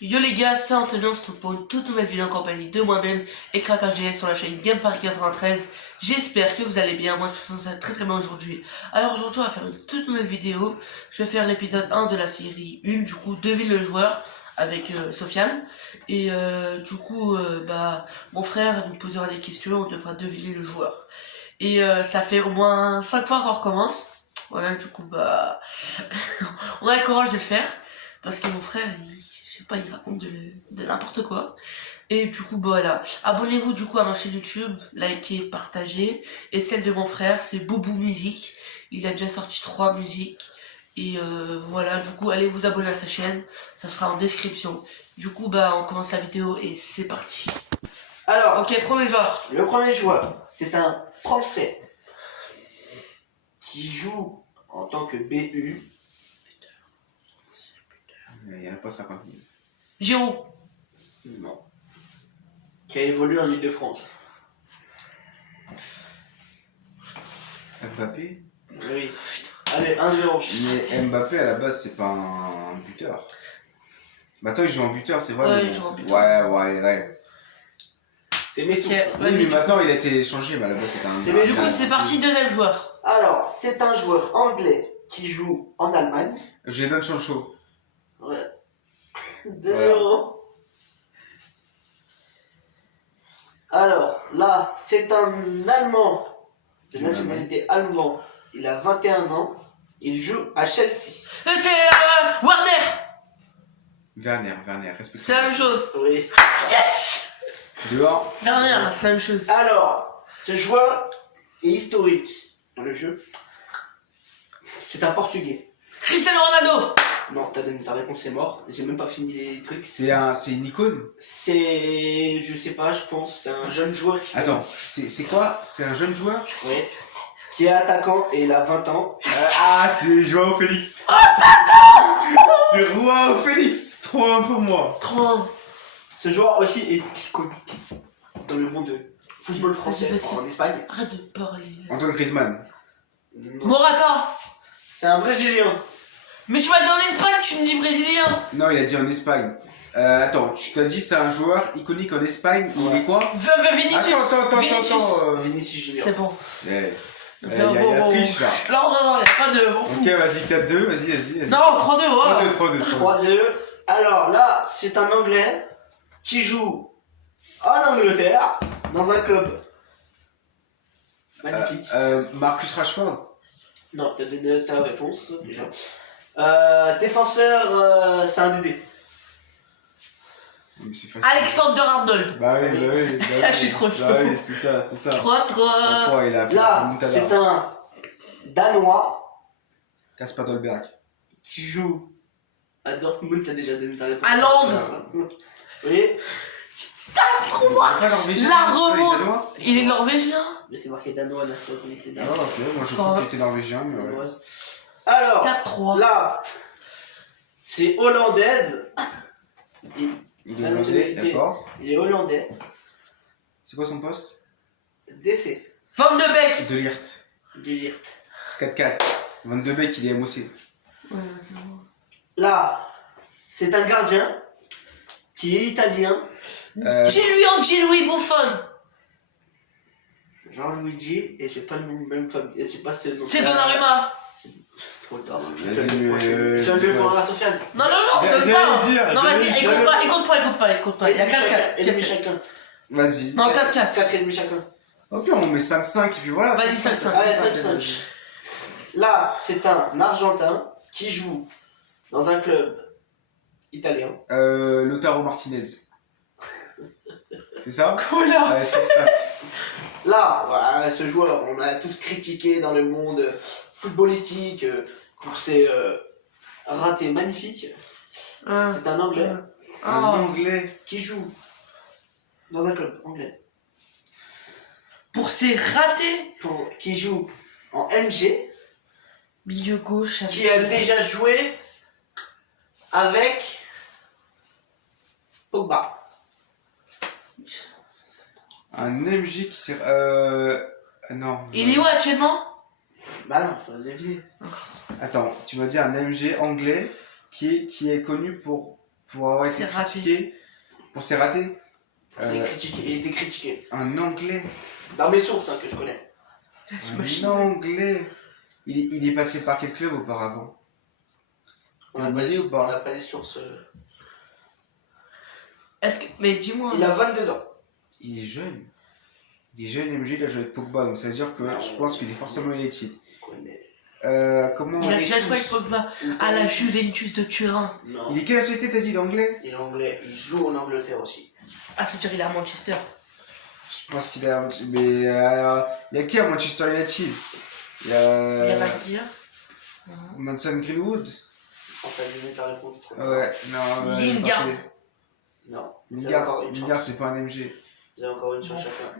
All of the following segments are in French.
Yo les gars, c'est Antonio, on se retrouve pour une toute nouvelle vidéo en compagnie de moi-même et Crack HDS sur la chaîne Game Paris 93. J'espère que vous allez bien, moi je me sens très très bien aujourd'hui. Alors aujourd'hui on va faire une toute nouvelle vidéo. Je vais faire l'épisode 1 de la série 1, du coup devine le joueur avec Sofiane. Et du coup mon frère nous posera des questions, on devra deviner le joueur. Et ça fait au moins 5 fois qu'on recommence. Voilà, du coup on a le courage de le faire. Parce que mon frère, je sais pas, il raconte de n'importe quoi. Et du coup, voilà. Abonnez-vous du coup à ma chaîne YouTube, likez, partagez. Et celle de mon frère, c'est Boubou Musique. Il a déjà sorti 3 musiques. Et voilà, du coup, allez vous abonner à sa chaîne. Ça sera en description. Du coup, on commence la vidéo et c'est parti. Alors, Ok, premier joueur. le premier joueur, c'est un Français qui joue en tant que BU. Il n'y en a pas 50 000. Giroud. Non. Qui a évolué en Ile-de-France. Mbappé. Oui. Allez, 1-0. Mais Mbappé à la base c'est pas un buteur. Maintenant il joue en buteur, c'est vrai. Ouais, mais il joue en buteur. Ouais. C'est Messi. Ok. Oui, Vas-y, mais maintenant il a été échangé, mais à la base c'était un. C'est Messi. Du coup, c'est parti, deuxième joueur. Alors, c'est un joueur anglais qui joue en Allemagne. Jadon Sancho. Ouais. 2-0. Alors, là, c'est un Allemand de nationalité allemande. Il a 21 ans. Il joue à Chelsea. C'est Warner. Werner, respecte. C'est la même chose. Oui. Yes. Dehors. Warner, c'est la même chose. Alors, ce joueur est historique dans le jeu. C'est un Portugais. Cristiano Ronaldo. Non, ta réponse est morte. J'ai même pas fini les trucs. C'est une icône. C'est, je sais pas, je pense, c'est un jeune joueur qui... Attends, c'est quoi? C'est un jeune joueur? Ouais. Qui est attaquant et il a 20 ans. C'est Joao Félix. Oh pardon. C'est Joao Félix. 3-1 pour moi. 3. Ce joueur aussi est iconique dans le monde de football français Vas-y. en Espagne. Arrête de parler. Antoine Griezmann. Non. Morata. C'est un Brésilien. Mais tu m'as dit en Espagne, tu me dis brésilien. Non, il a dit en Espagne. Attends, tu t'as dit c'est un joueur iconique en Espagne. Ouais. Il est quoi? Vinicius. Vinicius. Attends. Vinicius Junior. C'est bon. Il y a triche là. Non, y'a pas de... Ok, vas-y, 4-2, vas-y. Non, 3-2, voilà. 3-2. 3-2. Alors là, c'est un Anglais qui joue en Angleterre dans un club magnifique. Marcus Rashford. Non, t'as donné ta réponse déjà. Défenseur, c'est un DD. Mais c'est facile. Alexander-Arnold. Bah oui. Je suis trop chaud. Bah oui, c'est ça. 3-3. Pourquoi il a fait la Là, remontada. c'est un Danois Casper Dolberg. qui joue à Dortmund. T'as déjà donné ta réponse. Haaland. Oui, Trop moi. Pas norvégien. La il est remonte. danois. Il est norvégien. mais c'est marqué Danois, nationalité Ah danoise. ok, moi je crois qu'il était norvégien, mais ouais. Danoise. Alors, 4-3. là, c'est hollandaise. Il La est hollandais, nationalité. d'accord. Il est hollandais. C'est quoi son poste? DC. Van de Beek. De Lirt. Du Lirt. 4-4. Van de Beek, il est MOC. Ouais, c'est bon. Là, c'est un gardien qui est italien. Gianluigi Buffon. Jean-Luigi, et c'est pas le nom même famille, et c'est pas ce nom. C'est Donnarumma. Trop tard. Vas-y, mais. Je vais pour la Sofiane. Non, je J'allais donne pas. dire, Non, vas-y, j'allais écoute pas. Il y a 4-4. Et demi chacun. Vas-y. Non, 4-4. 4 et demi chacun. Ok, on met 5-5 et puis voilà. Vas-y, 5-5. Allez, 5-5. Là, c'est un Argentin qui joue dans un club italien. Lautaro Martinez. C'est ça? Cool. Ouais, c'est ça. Là, voilà, ce joueur, on a tous critiqué dans le monde footballistique pour ses ratés magnifiques. C'est un Anglais Un Anglais. qui joue dans un club anglais. Pour ses ratés. Qui joue en MG. Milieu gauche. Qui a déjà joué avec Pogba. Un MG qui sert. Non. Il est où actuellement? Bah non, faut le deviner. Attends, tu m'as dit un MG anglais qui est connu pour pour avoir été C'est raté. critiqué. Pour ses ratés. Il était critiqué. Un anglais. Dans mes sources que je connais. Un anglais. Il est passé par quel club auparavant? On n'a pas les sources. Mais dis-moi. Il a 22 ans. Il est jeune. Il est jeune, MG, il a joué avec Pogba, donc ça veut dire que je pense qu'il est forcément United. Comment Il a déjà joué avec Pogba à la Juventus de Turin. Non. Il est quelle nationalité, t'as dit, l'anglais? Il est anglais. Il joue en Angleterre aussi. Ah, c'est-à-dire qu'il est à Manchester. Je pense qu'il est à Manchester. Mais il y a qui à Manchester United? Il y a. Il y a Maguire. Mason Greenwood. Enfin, je vais ta réponse. Ouais, non. Lingard. Non. Lingard, c'est pas un MG. Vous avez encore une chance chacun.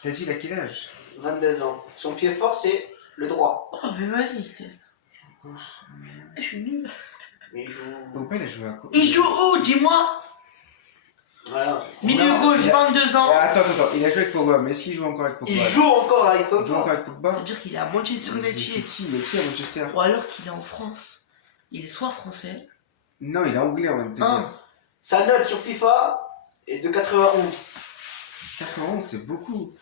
T'as dit, il a quel âge? 22 ans. Son pied fort, c'est le droit. Oh, mais vas-y. Je suis nul. Mais il joue. Pogba, il a joué à quoi? Il joue où? Dis-moi. Voilà. Milieu gauche, 22 ans. Attends, il a joué avec Pogba, mais est-ce qu'il joue encore avec Pogba? Il joue encore avec Il joue encore Pogba. avec Pogba? Ça veut dire qu'il est à Manchester C'est United. qui? Il est qui à Manchester? Ou alors qu'il est en France. Il est soit français. Non, il est anglais, on va te dire. Ah. Sa note sur FIFA est de 91. 91, c'est beaucoup.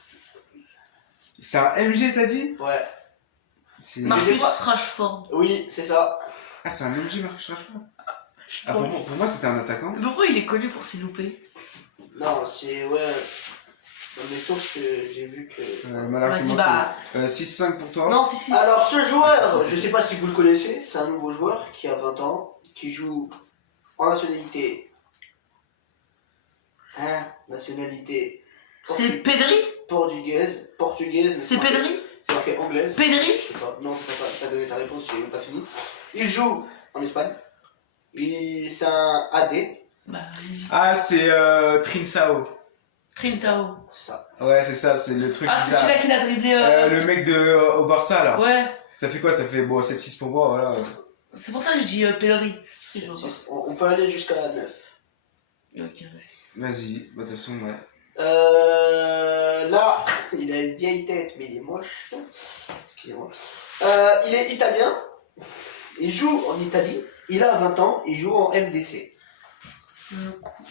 C'est un MG, t'as dit? Ouais. C'est... Marcus Rashford. Oui, c'est ça. Ah, c'est un MG, Marcus Rashford? Ah, pour moi, c'était un attaquant. Mais pourquoi il est connu pour ses loupés? Non, c'est. Ouais. Dans mes sources que j'ai vu que. Vas-y, bah. 6-5 pour toi. Non, si. Alors, ce joueur, Ah, je sais pas si vous le connaissez, c'est un nouveau joueur qui a 20 ans, qui joue en nationalité. Nationalité. C'est Pedri? Portugaise. Mais C'est Pedri? C'est marqué anglaise. Pedri? Je sais pas. Non, c'est pas. T'as donné ta réponse, j'ai même pas fini. Il joue en Espagne. C'est un AD. Bah oui. Ah, c'est Trincao. Trintao. C'est ça. Ouais, c'est ça, c'est le truc Ah, c'est bizarre. celui-là qui l'a dribblé. Le mec au Barça, là. Ouais. Ça fait quoi? Ça fait 7-6 pour moi, voilà. C'est pour ça que j'ai dit Pedri. Je vois pas. On peut aller jusqu'à 9. Ok, vas-y. Vas-y, bah, de toute façon, ouais. Là, il a une vieille tête, mais il est moche. Excusez-moi. Il est italien. Il joue en Italie. Il a 20 ans. Il joue en MDC.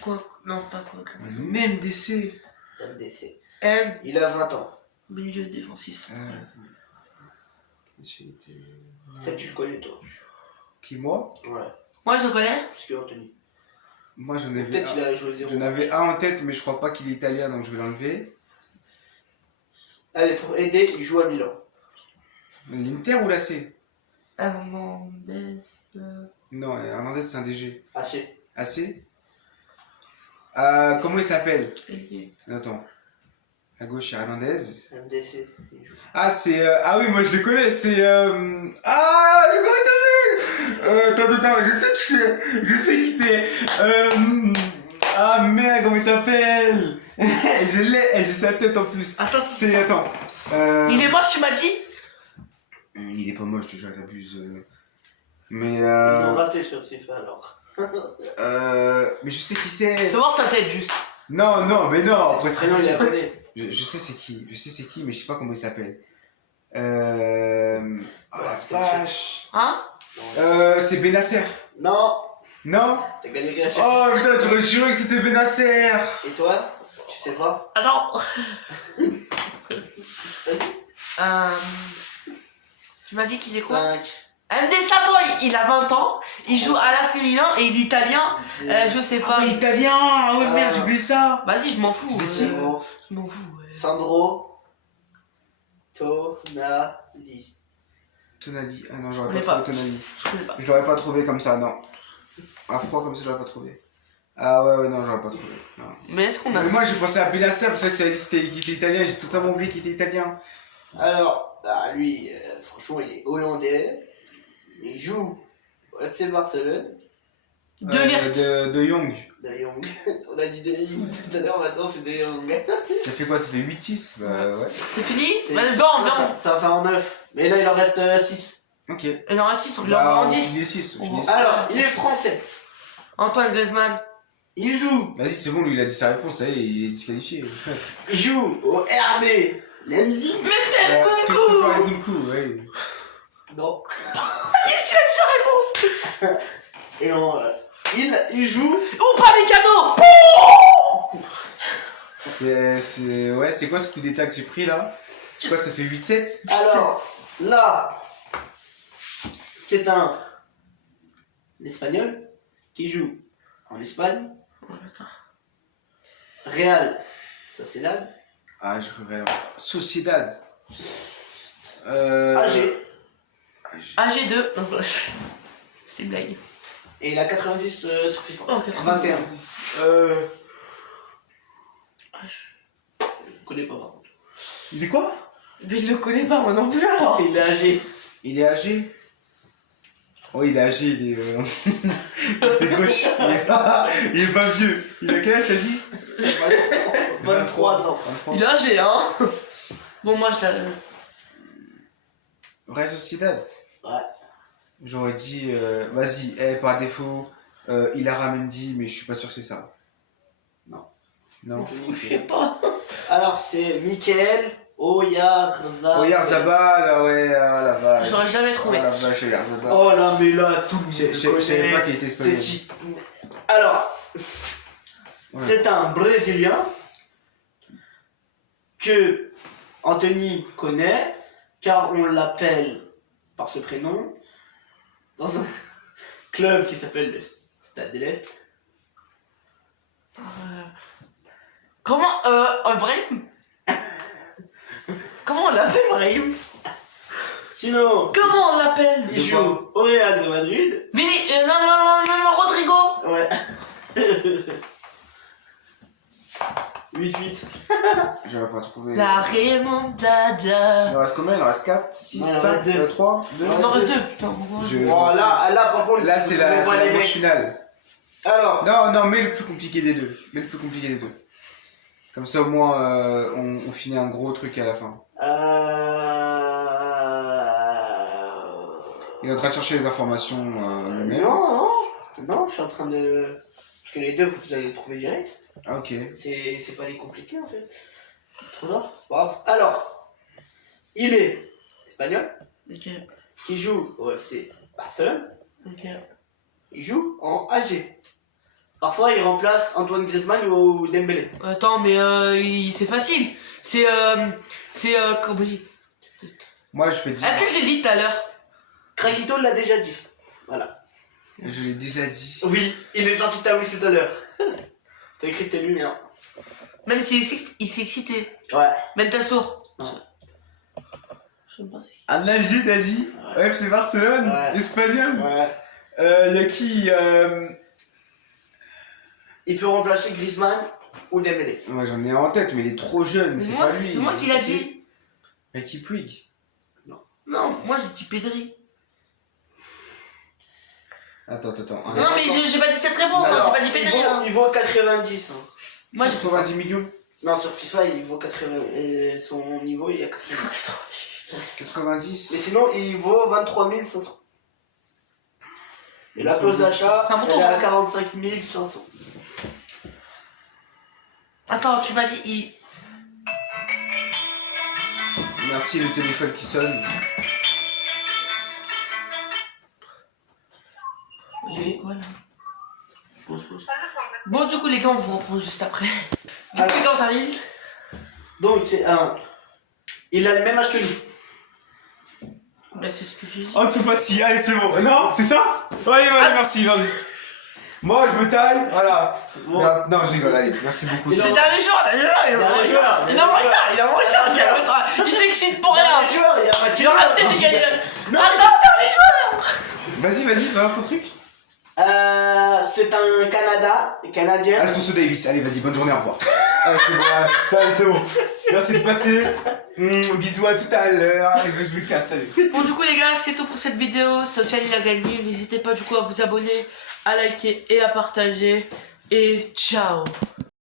Quoi? Non, pas quoi. Même DC. MDC. M. Il a 20 ans. Milieu défensif. Peut-être tu le connais, toi. Qui, moi? Ouais. Moi, je le connais. Parce que Anthony. Moi, j'en avais Peut-être qu'il a joué 0. J'en avais un en tête, mais je crois pas qu'il est italien, donc je vais l'enlever. Allez, pour aider, il joue à Milan. L'Inter ou l'AC? Hernandez. Non, Hernandez, c'est un DG. AC. AC? Comment il s'appelle? Attends. À gauche, il y a Hernandez. MDC. Il joue. Ah, c'est... Ah oui, moi je le connais, c'est... Ah, je connais, t'as vu? Attends, je sais qui c'est. Ah merde, comment il s'appelle? Je l'ai, j'ai sa tête en plus. Attends. Il Il est moche, tu m'as dit? Il est pas moche déjà, t'abuses. Mais Ils l'ont raté sur FIFA alors. mais je sais qui c'est. Fais voir sa tête juste. Non, mais non. Son prénom, il la connaît. Je sais c'est qui, mais je sais pas comment il s'appelle. Oh la vache. Hein? C'est Benasser. Non. Non? T'as galéré à chaque Oh putain, j'aurais juré que c'était Benasser. Et toi? Tu sais pas? Attends. Vas-y. Tu m'as dit qu'il est quoi? 5. MD Sato, il a 20 ans, il joue à l'AC Milan et il est italien, je sais pas. Ah, italien. Ah ouais, merde, j'ai oublié ça. Vas-y, je m'en fous. Je m'en fous, ouais. Sandro Tonali. Tonali. Ah non, j'aurais Je pas connais trouvé Tonali. Je connais pas. Je l'aurais pas trouvé comme ça, non. À froid comme ça, je l'aurais pas trouvé. Ah ouais, non, j'aurais pas trouvé. Non. Mais est-ce qu'on a... Mais moi, j'ai pensé à Benasser, parce que tu avais dit qu'il était italien, j'ai totalement oublié qu'il était italien. Alors, bah, lui, franchement, il est hollandais. Il joue au FC Barcelone. De Ligt. De Jong. De Jong. On a dit De Jong tout à l'heure, maintenant c'est De Jong. Ça fait quoi? Ça fait 8-6? Bah ouais. C'est fini? C'est- Vas-y, va, Ça va faire en 9. Mais là, il en reste 6. Ok. Il en reste 6, on l'envoie en 10. finit 6. Alors, il est français. Antoine Griezmann. Il joue. Vas-y, c'est bon, lui, il a dit sa réponse, ça y est, il est disqualifié. Il joue au RB Leipzig. Mais c'est Christopher Nkunku! Nkunku, ouais. Non. Il a sa réponse! Et en Il joue. Ou pas Mécano. C'est quoi ce coup d'état que j'ai pris là? Quoi, ça fait 8-7? Alors, là, c'est un Espagnol qui joue en Espagne. Real Sociedad. Ah, je reviens là. Sociedad. AG. AG2. Non, c'est une blague. Et il a 90 sur FIFA. Oh, 21. Je connais pas par contre. Il est quoi? Mais il le connaît pas, moi non plus alors. Il est AG. Il est âgé. Oh, il est âgé, il est. T'es gauche. Il est pas vieux. Il a quel âge, t'as dit? 23 ans. 23. Il est âgé, hein. Bon, moi je l'ai. Real Sociedad. Ouais. J'aurais dit. Vas-y, par défaut, il a Ramendi, mais je suis pas sûr que c'est ça. Non. Non. Je sais pas. Alors c'est Michael Oyarzabal. Oyarzabal, ouais, ah la vache. J'aurais jamais trouvé. Ah la vache, Oyarzabal. Oh là, mais là, tout le monde Je savais pas qu'il était espagnol. Alors, Ouais. c'est un Brésilien que Anthony connaît, car on l'appelle par ce prénom dans un club qui s'appelle le Stade de l'Est. Comment Brahim. Comment on l'appelle Brahim? Sinon, Comment on l'appelle? il joue au Real de Madrid. Vini, non, Rodrigo. Ouais. 8-8. J'aurais pas trouvé. La remontada. Il en reste combien? Il en reste 4, 6, Ouais, il en 5, reste deux. 3, 2. Il en reste deux, putain. Oh, là, par contre, Là, c'est vous la trouvez pas les manche mecs. finale. Alors, Non, mets le plus compliqué des deux. Comme ça, au moins, on finit un gros truc à la fin. Il est en train de chercher les informations lui-même. Non, je suis en train de. Parce que les deux, vous allez les trouver direct. Ah, ok. C'est pas les compliqués en fait. Trop tard. Bref. Alors, il est espagnol, Ok, qui joue au FC Barcelone. ok. Il joue en AG. Parfois, il remplace Antoine Griezmann ou Dembélé. Attends, mais c'est facile. C'est comment on dit? Moi, je vais dire. Est-ce que je l'ai dit tout à l'heure? Craquito l'a déjà dit. Voilà. Je l'ai déjà dit. Oui, il est sorti de ta bouche tout à l'heure. T'as écrit tes lumières. Même s'il s'est excité. Ouais. Même t'as sourd. Non. Je sais pas. Un AG, t'as dit? Ouais. FC Barcelone, Ouais. espagnol. Ouais. Y'a qui Il peut remplacer Griezmann ou Dembélé. Moi, j'en ai un en tête, mais il est trop jeune. C'est Moi, pas lui. c'est moi qui l'a dit. Ricky Puig. Non, moi j'ai dit Pedri. Attends. Non, mais j'ai pas dit cette réponse, hein, j'ai pas dit Pedri. Il vaut 90. Hein. Moi j'ai 90 millions. Non, sur FIFA, il vaut 80. Et son niveau, il est à 80. 90. Mais sinon, il vaut 23 500. Et la clause d'achat, C'est un bon elle tour, est à hein. 45 500. Attends, tu m'as dit Merci, le téléphone qui sonne. Il fait quoi là? Bon, du coup, les gars, on vous reprend juste après. Du coup, les gars, on termine. Donc, c'est un. Il a le même âge que nous. Bah, c'est ce que j'ai dit. En dessous, pas de scie, allez, c'est bon. Non, c'est ça? Ouais, vas-y, merci, vas-y. Moi, je me taille, voilà. Bon. Non, je rigole, allez, merci beaucoup. C'est dernier joueur, il en manque un, il s'excite pour rien. Il y a un joueur, il y a un Tu auras peut-être joueur. égalisé. Attends, dernier joueur. Vas-y, balance ton truc. C'est un Canadien. Alphonso Davis, allez, vas-y, bonne journée, au revoir. Ah, c'est bon, ça, c'est bon. Merci de passer. Bisous à tout à l'heure. Je me casse, salut. Bon, du coup, les gars, c'est tout pour cette vidéo. Sofiane, il a gagné. N'hésitez pas, du coup, à vous abonner, à liker et à partager. Et ciao.